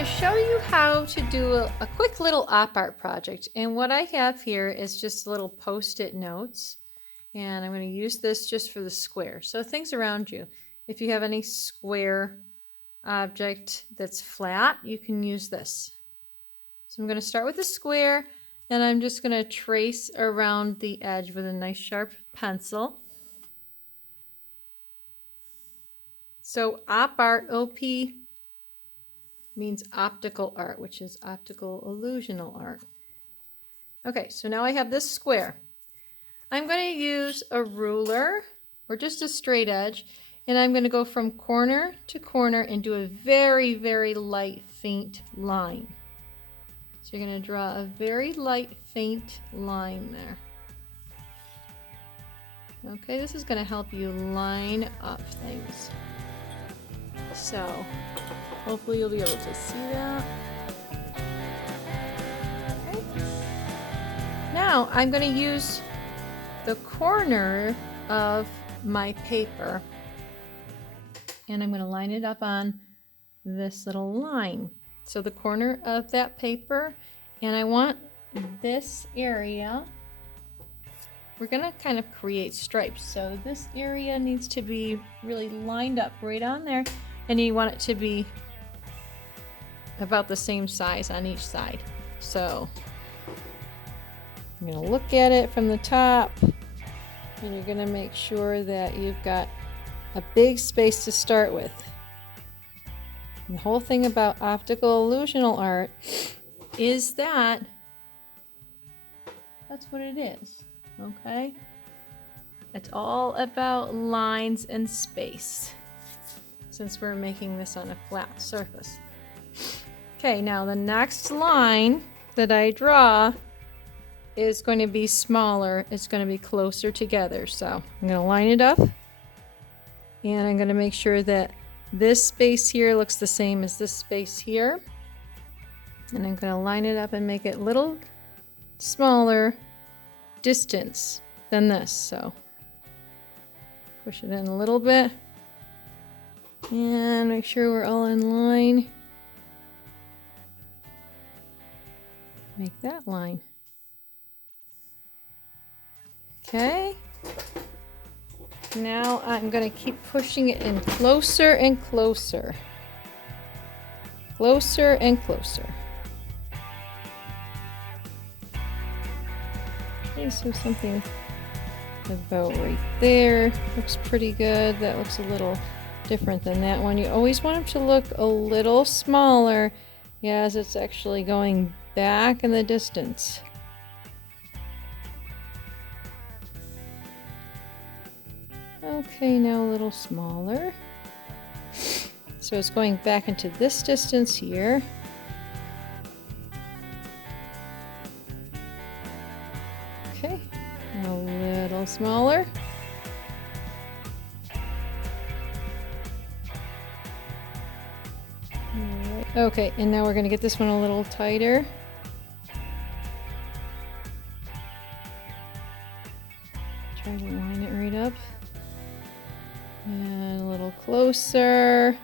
to show you how to do a quick little op art project. And what I have here is just little post-it notes. And I'm going to use this just for the square. So things around you. If you have any square object that's flat, you can use this. So I'm going to start with a square, and I'm just going to trace around the edge with a nice sharp pencil. So op art, OP, means optical art, which is optical illusional art. Okay, so now I have this square. I'm going to use a ruler or just a straight edge, and I'm going to go from corner to corner and do a very, very light, faint line. So you're going to draw a very light, faint line there. Okay, this is going to help you line up things. So hopefully you'll be able to see that. Okay. Now I'm going to use the corner of my paper, and I'm going to line it up on this little line. So the corner of that paper, and I want this area, we're going to kind of create stripes. So this area needs to be really lined up right on there, and you want it to be about the same size on each side. So I'm going to look at it from the top, and you're going to make sure that you've got a big space to start with. And the whole thing about optical illusional art is that that's what it is, okay? It's all about lines and space, since we're making this on a flat surface. Okay, now the next line that I draw is going to be smaller. It's going to be closer together. So I'm going to line it up, and I'm going to make sure that this space here looks the same as this space here. And I'm going to line it up and make it a little smaller distance than this. So push it in a little bit and make sure we're all in line. Make that line. Okay. Now I'm going to keep pushing it in closer and closer. Closer and closer. Okay, so something about right there looks pretty good. That looks a little different than that one. You always want them to look a little smaller as it's actually going back in the distance. Okay, now a little smaller. So it's going back into this distance here. Okay, a little smaller. Alright. Okay, and now we're going to get this one a little tighter. Try to line it right up. And a little closer.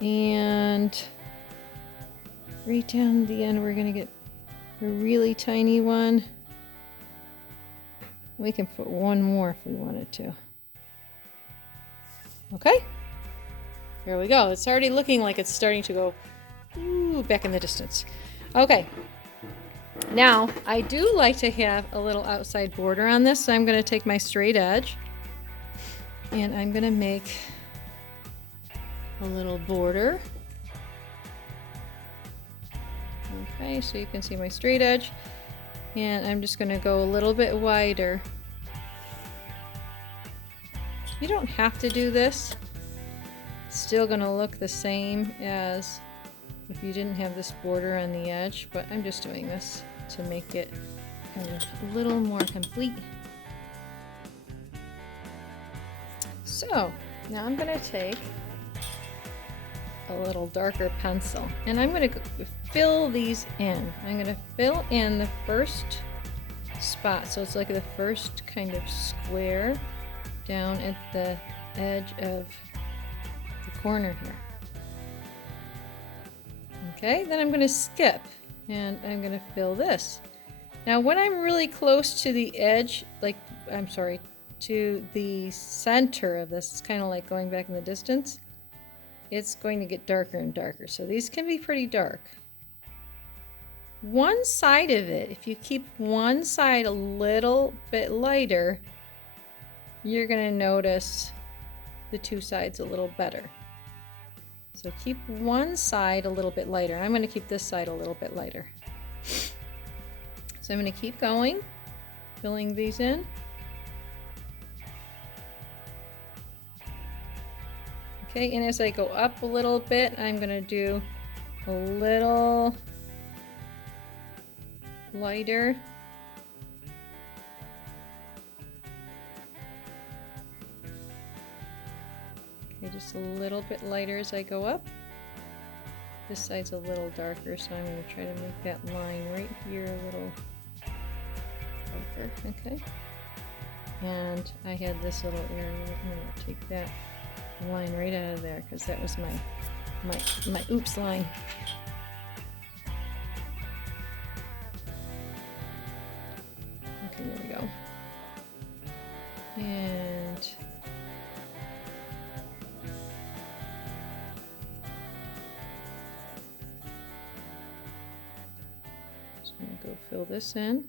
And right down at the end, we're going to get a really tiny one. We can put one more if we wanted to. Okay. Here we go. It's already looking like it's starting to go back in the distance. Okay. Now, I do like to have a little outside border on this, so I'm going to take my straight edge and I'm going to make a little border. Okay, so you can see my straight edge, and I'm just going to go a little bit wider. You don't have to do this. It's still going to look the same as if you didn't have this border on the edge, but I'm just doing this to make it kind of a little more complete. So now I'm going to take a little darker pencil, and I'm going to fill these in. I'm going to fill in the first spot, so it's like the first kind of square down at the edge of the corner here. Okay, then I'm going to skip and I'm going to fill this. Now when I'm really close to the edge, like, I'm sorry, to the center of this, it's kind of like going back in the distance, it's going to get darker and darker. So these can be pretty dark. One side of it, if you keep one side a little bit lighter, you're going to notice the two sides a little better. So keep one side a little bit lighter. I'm going to keep this side a little bit lighter. So I'm going to keep going, filling these in. Okay, and as I go up a little bit, I'm going to do a little lighter. Okay, just a little bit lighter as I go up. This side's a little darker, so I'm going to try to make that line right here a little darker. Okay. And I had this little area. I'm going to take that line right out of there because that was my oops line. Okay, there we go. And just going to go fill this in.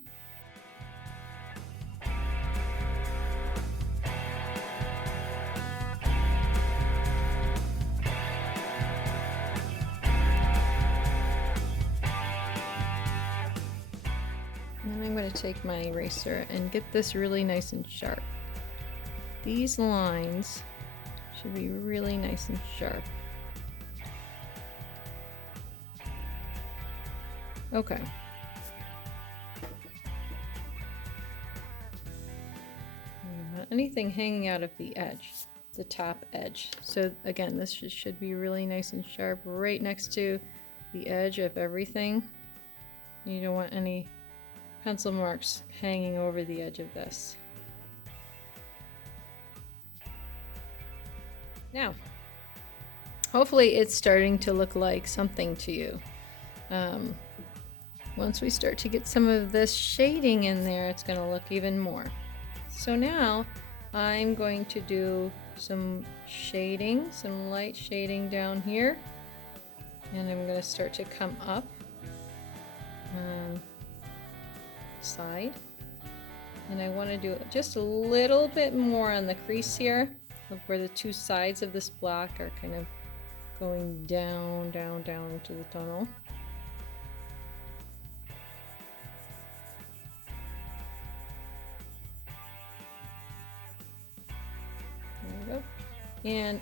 And then I'm going to take my eraser and get this really nice and sharp. These lines should be really nice and sharp. Okay. Anything hanging out of the edge, the top edge. So again, this should be really nice and sharp right next to the edge of everything. You don't want any pencil marks hanging over the edge of this. Now, hopefully it's starting to look like something to you. Once we start to get some of this shading in there, it's going to look even more. So now I'm going to do some shading, some light shading down here. And I'm going to start to come up side. And I want to do just a little bit more on the crease here, where the two sides of this block are kind of going down, down, down into the tunnel. There we go. And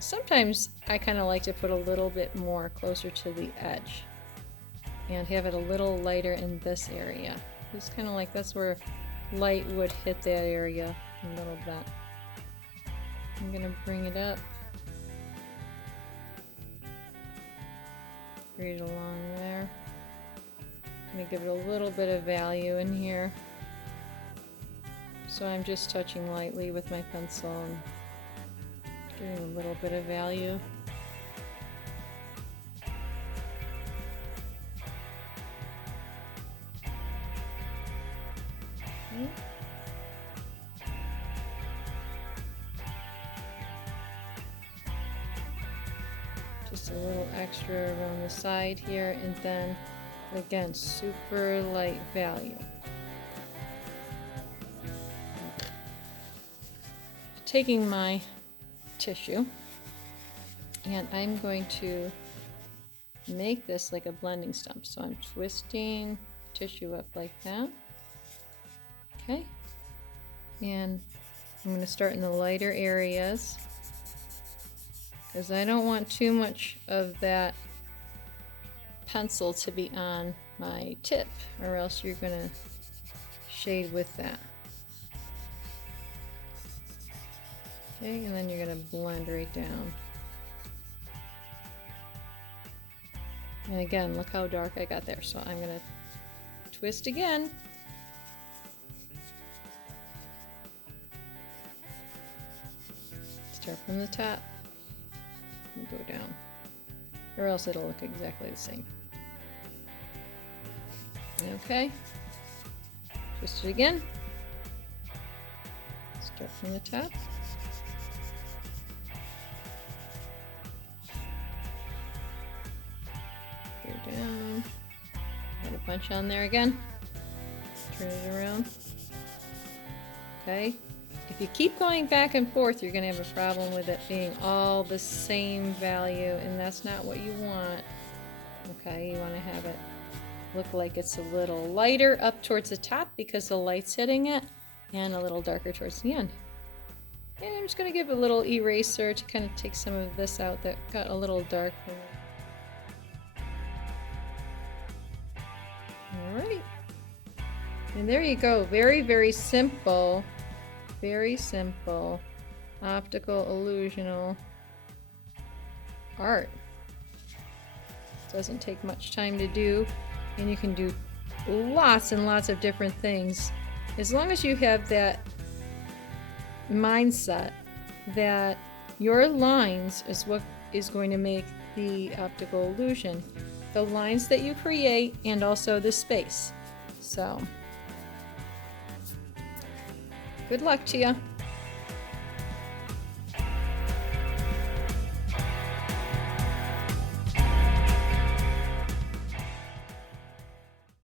sometimes I kind of like to put a little bit more closer to the edge and have it a little lighter in this area. It's kind of like that's where light would hit that area a little bit. I'm going to bring it up right along there. I'm going to give it a little bit of value in here. So I'm just touching lightly with my pencil and giving a little bit of value. Okay. Just a little extra around the side here, and then again, super light value. Taking my tissue, and I'm going to make this like a blending stump. So I'm twisting tissue up like that. Okay, and I'm going to start in the lighter areas because I don't want too much of that pencil to be on my tip, or else you're going to shade with that. Okay, and then you're going to blend right down. And again, look how dark I got there. So I'm going to twist again. Start from the top and go down. or else it'll look exactly the same. Okay, twist it again. Start from the top. Go down. Put a bunch on there again. Turn it around. Okay. If you keep going back and forth, you're going to have a problem with it being all the same value, and that's not what you want. Okay, you want to have it look like it's a little lighter up towards the top because the light's hitting it, and a little darker towards the end. And I'm just going to give it a little eraser to kind of take some of this out that got a little darker. Alright. And there you go. Very, very simple. Very simple optical illusional art. Doesn't take much time to do, and you can do lots and lots of different things as long as you have that mindset that your lines is what is going to make the optical illusion. The lines that you create and also the space. So good luck to you.